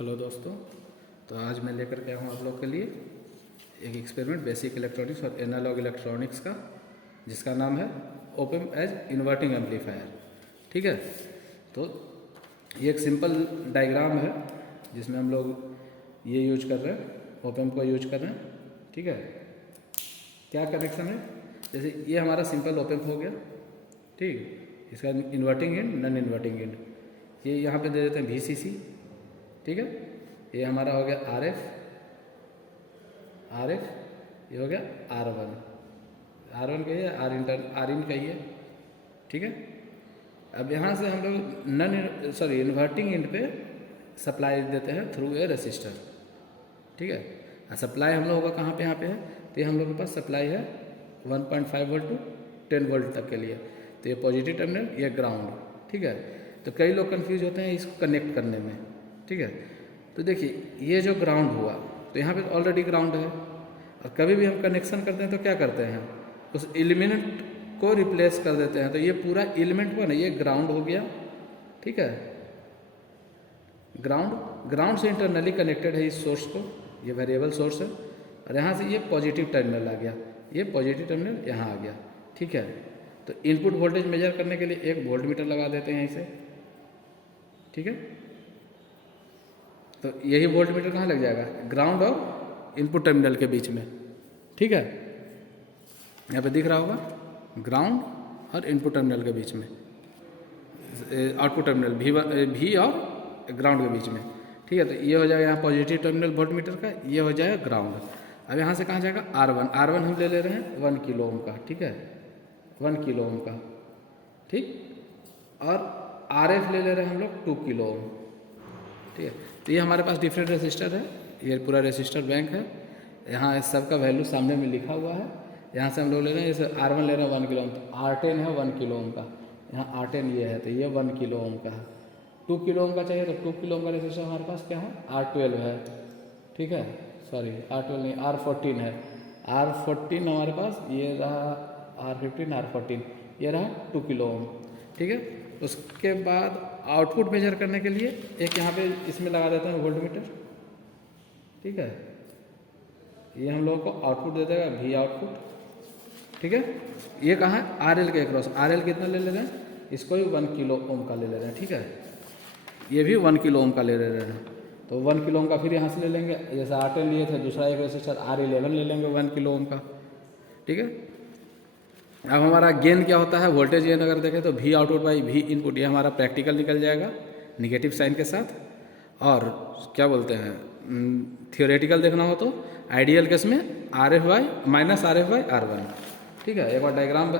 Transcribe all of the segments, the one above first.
Hello दोस्तों, तो आज मैं लेकर के आया हूँ आप लोग के लिए एक एक्सपेरिमेंट बेसिक इलेक्ट्रॉनिक्स और एनालॉग इलेक्ट्रॉनिक्स का, जिसका नाम है ओपम एज इन्वर्टिंग एम्पलीफायर। ठीक है, तो ये एक सिंपल डायग्राम है जिसमें हम लोग ये यूज कर रहे हैं, ओपम को यूज कर रहे हैं। ठीक है, क्या कनेक्शन है, जैसे ये हमारा सिंपल ओपम हो गया। ठीक, इसका inverting and non inverting and ये यहाँ पे दे देते हैं VCC। ठीक है, ये हमारा हो गया RF, ये हो गया R1 कहिए, R इन कहिए। ठीक है, अब यहाँ से हम लोग इन्वर्टिंग इंड पे सप्लाई देते हैं थ्रू ए रेसिस्टर। ठीक है, और सप्लाई हम लोगों का कहाँ पे यहाँ पे है, तो ये हम लोग के पास सप्लाई है 1.5 वोल्ट टू 10 वोल्ट तक के लिए। तो ये पॉजिटिव टर्मिनल, ये ग्राउंड। ठीक है, तो कई लोग कंफ्यूज होते हैं इसको कनेक्ट करने में। ठीक है, तो देखिए ये जो ग्राउंड हुआ, तो यहाँ पे ऑलरेडी ग्राउंड है, और कभी भी हम कनेक्शन करते हैं तो क्या करते हैं, उस एलिमेंट को रिप्लेस कर देते हैं। तो ये पूरा एलिमेंट हुआ ना, ये ग्राउंड हो गया। ठीक है, ग्राउंड से इंटरनली कनेक्टेड है इस सोर्स को, ये वेरिएबल सोर्स है, और यहाँ से ये पॉजिटिव टर्मिनल आ गया, ये पॉजिटिव टर्मिनल यहाँ आ गया। ठीक है, तो इनपुट वोल्टेज मेजर करने के लिए एक वोल्ट मीटर लगा देते हैं इसे। ठीक है, तो यही वोल्ट मीटर कहाँ लग जाएगा, ग्राउंड और इनपुट टर्मिनल के बीच में। ठीक है, यहाँ पे दिख रहा होगा ग्राउंड और इनपुट टर्मिनल के बीच में, आउटपुट टर्मिनल भी और ग्राउंड के बीच में। ठीक है, तो ये हो जाएगा यहाँ पॉजिटिव टर्मिनल वोल्ट मीटर का, ये हो जाएगा ग्राउंड। अब यहाँ से कहाँ जाएगा R1 हम ले रहे हैं 1 किलो ओम का। ठीक है, 1 किलो ओम का। ठीक, और RF ले रहे हैं हम लोग 2 किलो ओम। ठीक है, तो ये हमारे पास डिफरेंट रेसिस्टर है, ये पूरा रेसिस्टर बैंक है। यहाँ इस सब का वैल्यू सामने में लिखा हुआ है। यहाँ से हम लोग ले रहे हैं, जैसे R1 ले रहे हैं 1 किलो ओम, तो R10 है 1 किलो ओम का। यहाँ R10 ये है, तो ये 1 किलो ओम का है। 2 किलो ओम का चाहिए तो 2 किलो ओम का रेसिस्टर हमारे पास क्या है, R12 है। ठीक है, सॉरी R12 नहीं, R14 है। R14 हमारे पास, ये रहा R15, R14 ये रहा 2 किलो ओम। ठीक है, उसके बाद आउटपुट मेजर करने के लिए एक यहाँ पे इसमें लगा देते हैं वोल्ट मीटर। ठीक है, ये हम लोगों को आउटपुट दे देगा V आउटपुट। ठीक है, ये कहाँ है, RL के क्रॉस। RL कितना ले रहे हैं, इसको भी 1 किलो ओम का ले रहे हैं। ठीक है, ये भी 1 किलो ओम का ले रहे हैं, तो 1 किलो ओम का फिर यहाँ से ले लेंगे। जैसे R10 लिए थे, दूसरा एक रेसिस्टर R11 ले लेंगे 1 किलो ओम का। ठीक है, अब हमारा गेन क्या होता है, वोल्टेज गेन अगर देखें तो V output by V input, ये हमारा प्रैक्टिकल निकल जाएगा निगेटिव साइन के साथ। और क्या बोलते हैं, थियोरेटिकल देखना हो तो आइडियल केस में RF बाई R1। ठीक है, एक बार डायग्राम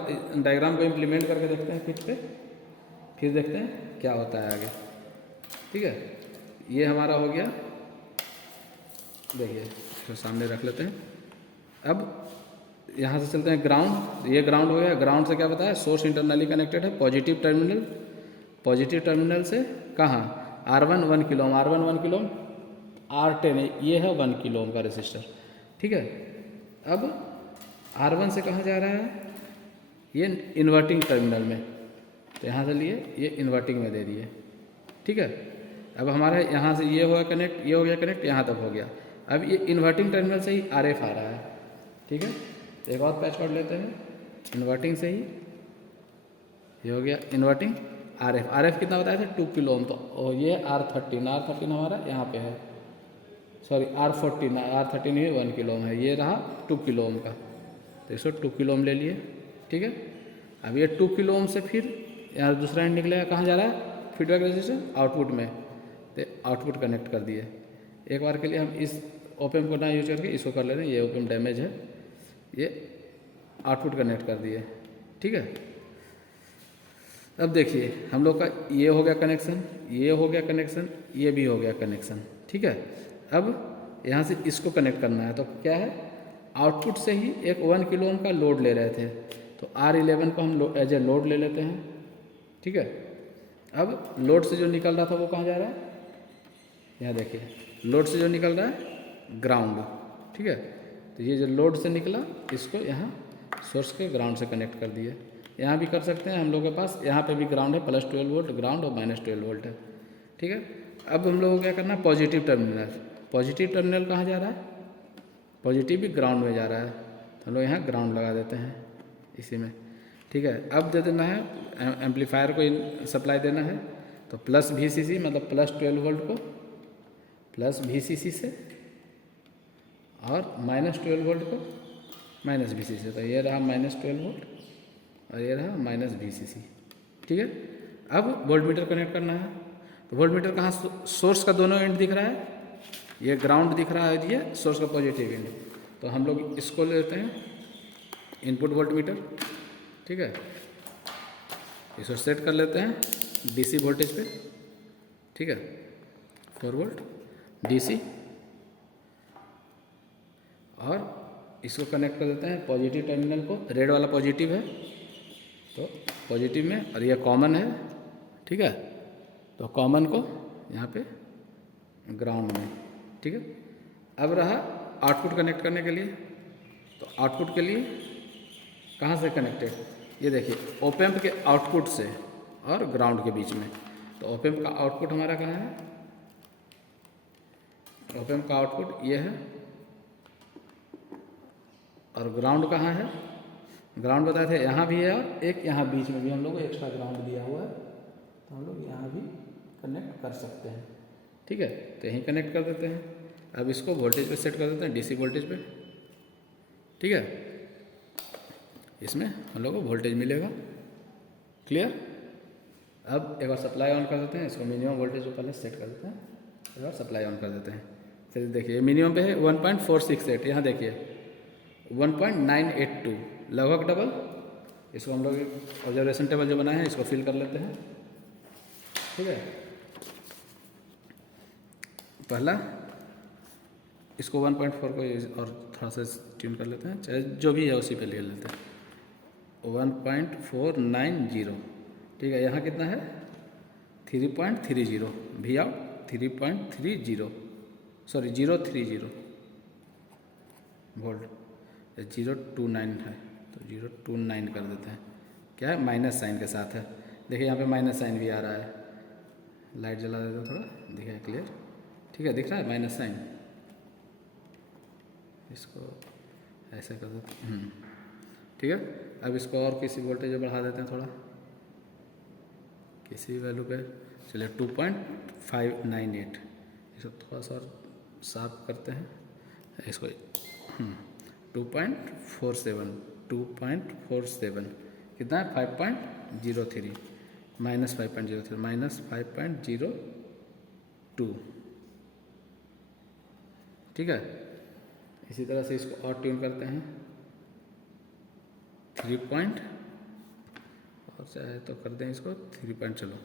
को इम्प्लीमेंट करके देखते हैं फिट पे, फिर देखते हैं क्या होता है आगे। ठीक है, ये हमारा हो गया, देखिए तो सामने रख लेते हैं। अब यहाँ से चलते हैं ग्राउंड, ये ग्राउंड हो गया। ग्राउंड से क्या बताया, सोर्स इंटरनली कनेक्टेड है, पॉजिटिव टर्मिनल से कहाँ, R1 1 kilo ohm, R1 1 kilo ohm, R10 ये है 1 किलो ओम का रेसिस्टर। ठीक है, अब R1 से कहाँ जा रहा है, ये इन्वर्टिंग टर्मिनल में, तो यहाँ से लिए ये इन्वर्टिंग में दे दिए। ठीक है, अब हमारे यहाँ से ये हुआ कनेक्ट, ये हो गया कनेक्ट, यहाँ तक हो गया। अब ये इन्वर्टिंग टर्मिनल से ही RF आ रहा है। ठीक है, एक और पैच पढ़ लेते हैं, इन्वर्टिंग से ही ये हो गया इन्वर्टिंग RF कितना बताया था, 2 किलो ओम, तो ये R13 हमारा यहाँ पे है, सॉरी R13 ही 1 किलो ओम है, ये रहा 2 किलो ओम का, तो इसको 2 किलो ओम ले लिए। ठीक है, अब ये 2 किलो ओम से फिर यहाँ दूसरा एंड निकलेगा, कहाँ जा रहा है, फीडबैक रेजिस्टेंस आउटपुट में, तो आउटपुट कनेक्ट कर दिए। एक बार के लिए हम इस ओपम को ना यूज करके इसको कर ले रहे हैं, ये ओपम डैमेज है, ये आउटपुट कनेक्ट कर दिए। ठीक है, अब देखिए हम लोग का ये हो गया कनेक्शन, ये हो गया कनेक्शन, ये भी हो गया कनेक्शन। ठीक है, अब यहाँ से इसको कनेक्ट करना है, तो क्या है, आउटपुट से ही एक 1 किलो ओम का लोड ले रहे थे, तो R11 को हम एज ए लोड ले लेते हैं। ठीक है, अब लोड से जो निकल रहा था वो कहाँ जा रहा है, यहाँ देखिए लोड से जो निकल रहा है ग्राउंड। ठीक है, तो ये जो लोड से निकला, इसको यहाँ सोर्स के ग्राउंड से कनेक्ट कर दिए। यहाँ भी कर सकते हैं, हम लोग के पास यहाँ पे भी ग्राउंड है, +12 वोल्ट ग्राउंड और -12 वोल्ट है। ठीक है, अब हम लोगों को क्या करना है, पॉजिटिव टर्मिनल। पॉजिटिव टर्मिनल कहाँ जा रहा है, पॉजिटिव भी ग्राउंड में जा रहा है, तो हम लोग यहाँ ग्राउंड लगा देते हैं इसी में। ठीक है, अब दे देना है एम्पलीफायर को सप्लाई देना है, तो प्लस VCC मतलब प्लस 12 वोल्ट को प्लस VCC से और माइनस 12 वोल्ट को माइनस VCC से। तो ये रहा माइनस 12 वोल्ट और ये रहा माइनस VCC। ठीक है, अब वोल्ट मीटर कनेक्ट करना है। तो वोल्ट मीटर कहाँ, सोर्स का दोनों एंड दिख रहा है, ये ग्राउंड दिख रहा है, ये सोर्स का पॉजिटिव एंड। तो हम लोग इसको लेते हैं इनपुट वोल्ट मीटर। ठीक है, इसको सेट कर लेते हैं DC वोल्टेज पे। ठीक है, 4 वोल्ट DC, और इसको कनेक्ट कर देते हैं पॉजिटिव टर्मिनल को। रेड वाला पॉजिटिव है तो पॉजिटिव में, और ये कॉमन है। ठीक है, तो कॉमन को यहाँ पे ग्राउंड में। ठीक है, अब रहा आउटपुट कनेक्ट करने के लिए। तो आउटपुट के लिए कहाँ से कनेक्टेड, ये देखिए ऑप एम्प के आउटपुट से और ग्राउंड के बीच में। तो ऑप एम्प का आउटपुट हमारा कहाँ है, ऑप एम्प का आउटपुट ये है, और ग्राउंड कहाँ है, ग्राउंड बताए थे यहाँ भी है, और एक यहाँ बीच में भी हम लोग को एक्स्ट्रा ग्राउंड दिया हुआ है, तो हम लोग यहाँ भी कनेक्ट कर सकते हैं। ठीक है, तो यहीं कनेक्ट कर देते हैं। अब इसको वोल्टेज पे सेट कर देते हैं, DC वोल्टेज पे। ठीक है, इसमें हम लोग को वोल्टेज मिलेगा। क्लियर। अब एक बार सप्लाई ऑन कर देते हैं, इसको मिनिमम वोल्टेज को पहले सेट कर देते हैं, एक बार सप्लाई ऑन कर देते हैं। फिर देखिए मिनिमम पे है 1.468, यहाँ देखिए 1.982, लगभग डबल। इसको हम लोग ऑब्जर्वेशन टेबल जो बनाए हैं इसको फिल कर लेते हैं। ठीक है, पहला इसको 1.4 को और थोड़ा सा ट्यून कर लेते हैं, चाहे जो भी है उसी पे ले लेते हैं। 1.490। ठीक है, यहाँ कितना है 3.30, भी आउट 3.30, सॉरी 030 वोल्ट, 029 है तो 029 कर देते हैं। क्या है, माइनस साइन के साथ है। देखिए यहाँ पे माइनस साइन भी आ रहा है, लाइट जला देते हैं थोड़ा, दिखे क्लियर। ठीक है, दिख रहा है माइनस साइन, इसको ऐसे कर देते हैं। ठीक है, अब इसको और किसी वोल्टेज में बढ़ा देते हैं थोड़ा, किसी वैल्यू पे, चलिए 2.598। इसको थोड़ा सा और साफ करते हैं, इसको 2.47 कितना है 5.03 माइनस 5.03 माइनस 5.02। ठीक है, इसी तरह से इसको और ट्यून करते हैं 3 पॉइंट, और चाहे तो कर दें इसको 3 पॉइंट, चलो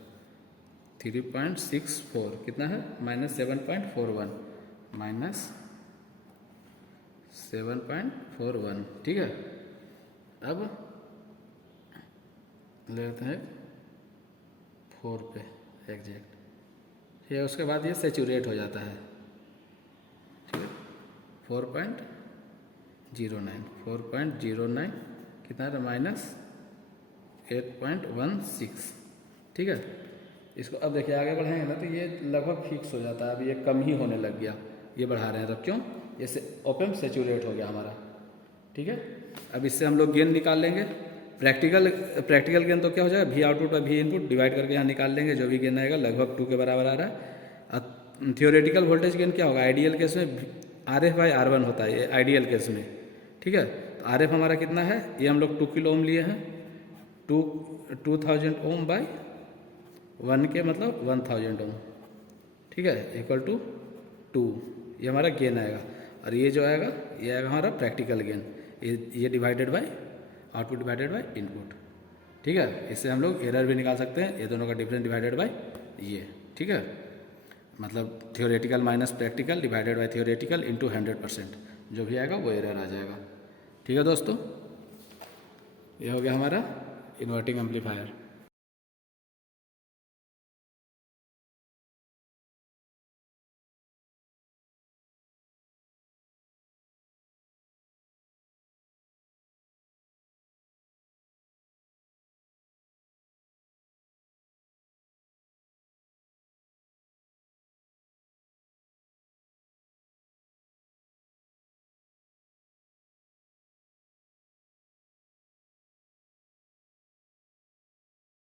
3.64 कितना है माइनस 7.41 माइनस 7.41। ठीक है, अब लेते हैं 4 पे एग्जैक्ट, ये उसके बाद ये सेचुरेट हो जाता है। ठीक है, 4.09 कितना है माइनस 8.16। ठीक है, इसको अब देखिए आगे बढ़ाएंगे ना तो ये लगभग फिक्स हो जाता है। अब ये कम ही होने लग गया, ये बढ़ा रहे हैं तब क्यों, ये ऑप एम्प सेचुरेट हो गया हमारा। ठीक है, अब इससे हम लोग गेन निकाल लेंगे। प्रैक्टिकल गेन तो क्या हो जाएगा, V output by V input divide करके यहाँ निकाल लेंगे, जो भी गेन आएगा लगभग 2 के बराबर आ रहा है। थियोरेटिकल वोल्टेज गेन क्या होगा, आइडियल केस में RF बाय R1 होता है, ये आइडियल केस में। ठीक है, तो RF हमारा कितना है, ये हम लोग 2 किलो ओम लिए हैं, 2000 ओम बाय 1 के मतलब 1000 ओम। ठीक है, इक्वल टू 2, ये हमारा गेन आएगा। और ये जो आएगा ये आएगा हमारा प्रैक्टिकल गेन, ये divided by output divided by input. ठीक है, इससे हम लोग एरर भी निकाल सकते हैं, ये दोनों का डिफरेंस डिवाइडेड बाय ये। ठीक है, मतलब theoretical minus practical divided by theoretical into 100%, जो भी आएगा वो एरर आ जाएगा। ठीक है दोस्तों, ये हो गया हमारा इन्वर्टिंग एम्पलीफायर।